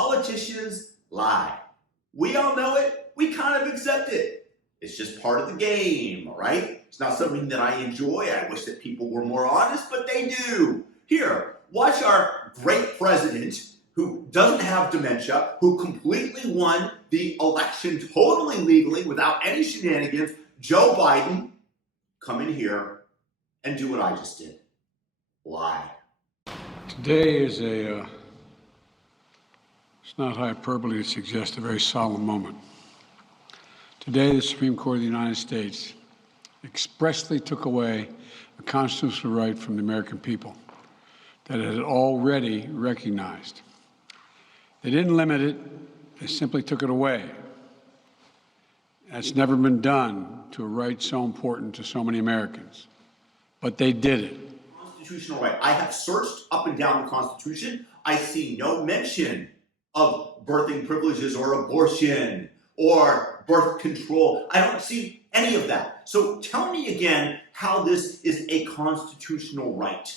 Politicians lie. We all know it. We kind of accept it. It's just part of the game, all right? It's not something that I enjoy. I wish that people were more honest, but they do. Here, watch our great president who doesn't have dementia, who completely won the election totally legally without any shenanigans, Joe Biden, come in here and do what I just did. Lie. Today is it's not hyperbole to suggest a very solemn moment. Today, the Supreme Court of the United States expressly took away a constitutional right from the American people that it had already recognized. They didn't limit it, they simply took it away. That's never been done to a right so important to so many Americans. But they did it. Constitutional right. I have searched up and down the Constitution. I see no mention of birthing privileges or abortion or birth control. I don't see any of that. So tell me again how this is a constitutional right.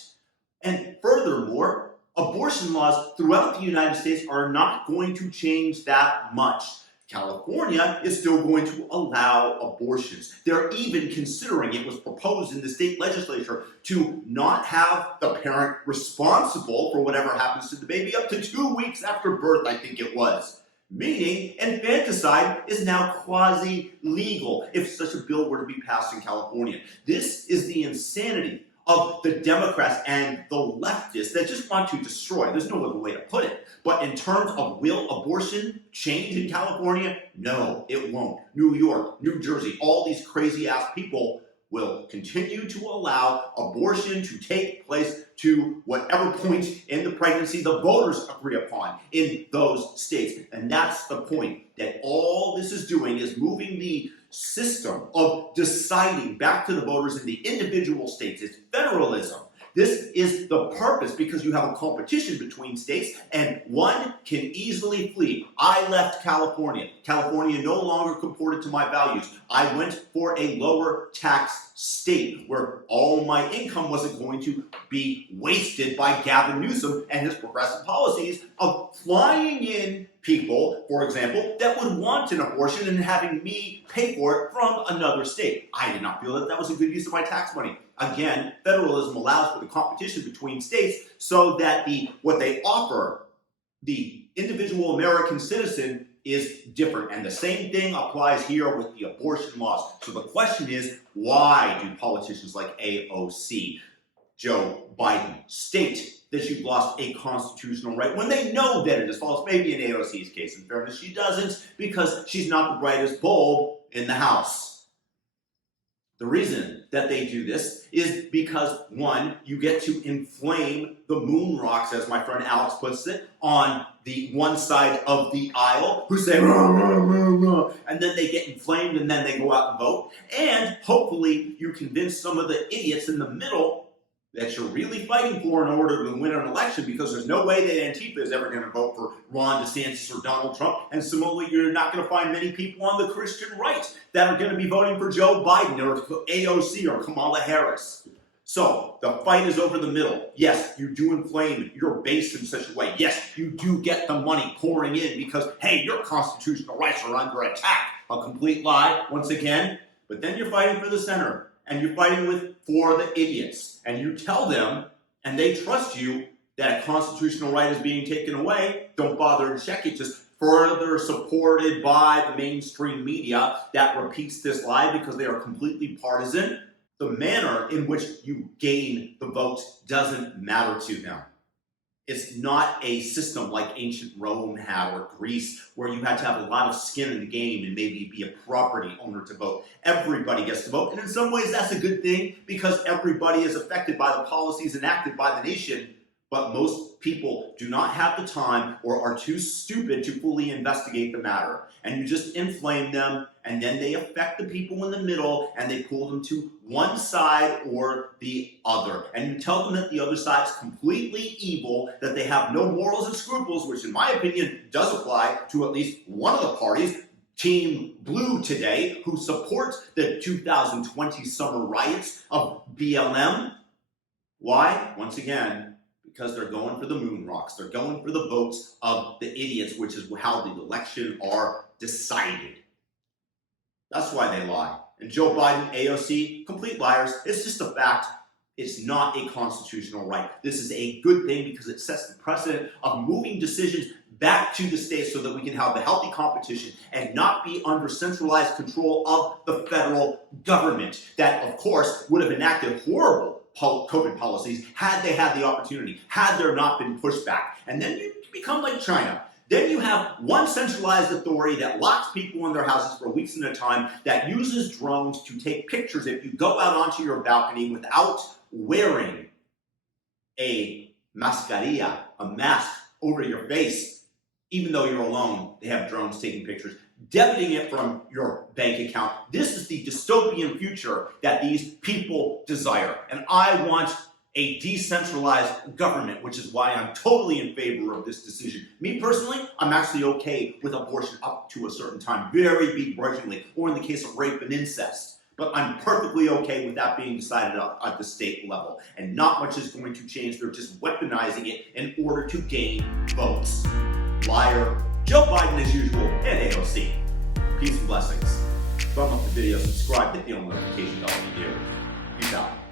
And furthermore, abortion laws throughout the United States are not going to change that much. California is still going to allow abortions. They're even considering, it was proposed in the state legislature, to not have the parent responsible for whatever happens to the baby up to 2 weeks after birth, I think it was. Meaning, infanticide is now quasi-legal if such a bill were to be passed in California. This is the insanity of the Democrats and the leftists that just want to destroy. There's no other way to put it. But in terms of will abortion change in California? No, it won't. New York, New Jersey, all these crazy ass people will continue to allow abortion to take place to whatever point in the pregnancy the voters agree upon in those states. And that's the point, that all this is doing is moving the system of deciding back to the voters in the individual states. It's federalism. This is the purpose, because you have a competition between states and one can easily flee. I left California. California no longer comported to my values. I went for a lower tax state where all my income wasn't going to be wasted by Gavin Newsom and his progressive policies of flying in people, for example, that would want an abortion and having me pay for it from another state. I did not feel that that was a good use of my tax money. Again, federalism allows for the competition between states so that what they offer the individual American citizen is different. And the same thing applies here with the abortion laws. So the question is, why do politicians like AOC, Joe Biden, state that you've lost a constitutional right when they know that it is false? Maybe in AOC's case, in fairness, she doesn't, because she's not the brightest bulb in the house. The reason that they do this is because, one, you get to inflame the moon rocks, as my friend Alex puts it, on the one side of the aisle, who say, rah, rah, rah, rah, and then they get inflamed and then they go out and vote. And hopefully you convince some of the idiots in the middle that you're really fighting for in order to win an election, because there's no way that Antifa is ever going to vote for Ron DeSantis or Donald Trump. And similarly, you're not going to find many people on the Christian right that are going to be voting for Joe Biden or AOC or Kamala Harris. So the fight is over the middle. Yes, you do inflame your base in such a way. Yes, you do get the money pouring in because, hey, your constitutional rights are under attack. A complete lie, once again. But then you're fighting for the center. And you're fighting for the idiots. And you tell them, and they trust you, that a constitutional right is being taken away. Don't bother to check it. Just further supported by the mainstream media that repeats this lie because they are completely partisan. The manner in which you gain the votes doesn't matter to them. It's not a system like ancient Rome had or Greece, where you had to have a lot of skin in the game and maybe be a property owner to vote. Everybody gets to vote, and in some ways that's a good thing because everybody is affected by the policies enacted by the nation, but most people do not have the time or are too stupid to fully investigate the matter. And you just inflame them, and then they affect the people in the middle, and they pull them to one side or the other. And you tell them that the other side is completely evil, that they have no morals and scruples, which in my opinion does apply to at least one of the parties, Team Blue today, who supports the 2020 summer riots of BLM. Why? Once again, Because they're going for the moon rocks. They're going for the votes of the idiots, which is how the election are decided. That's why they lie. And Joe Biden, AOC, complete liars. It's just a fact. It's not a constitutional right. This is a good thing because it sets the precedent of moving decisions back to the states so that we can have a healthy competition and not be under centralized control of the federal government that, of course, would have enacted horrible COVID policies had they had the opportunity, had there not been pushback. And then you become like China. Then you have one centralized authority that locks people in their houses for weeks at a time, that uses drones to take pictures if you go out onto your balcony without wearing a mascarilla, a mask over your face. Even though you're alone, they have drones taking pictures, debiting it from your bank account. This is the dystopian future that these people desire. And I want a decentralized government, which is why I'm totally in favor of this decision. Me personally, I'm actually okay with abortion up to a certain time, very begrudgingly, or in the case of rape and incest. But I'm perfectly okay with that being decided at the state level. And not much is going to change. They're just weaponizing it in order to gain votes. Liar, Joe Biden as usual, and AOC. Peace and blessings. Thumb up the video, subscribe, hit the notification bell if you do. Peace out.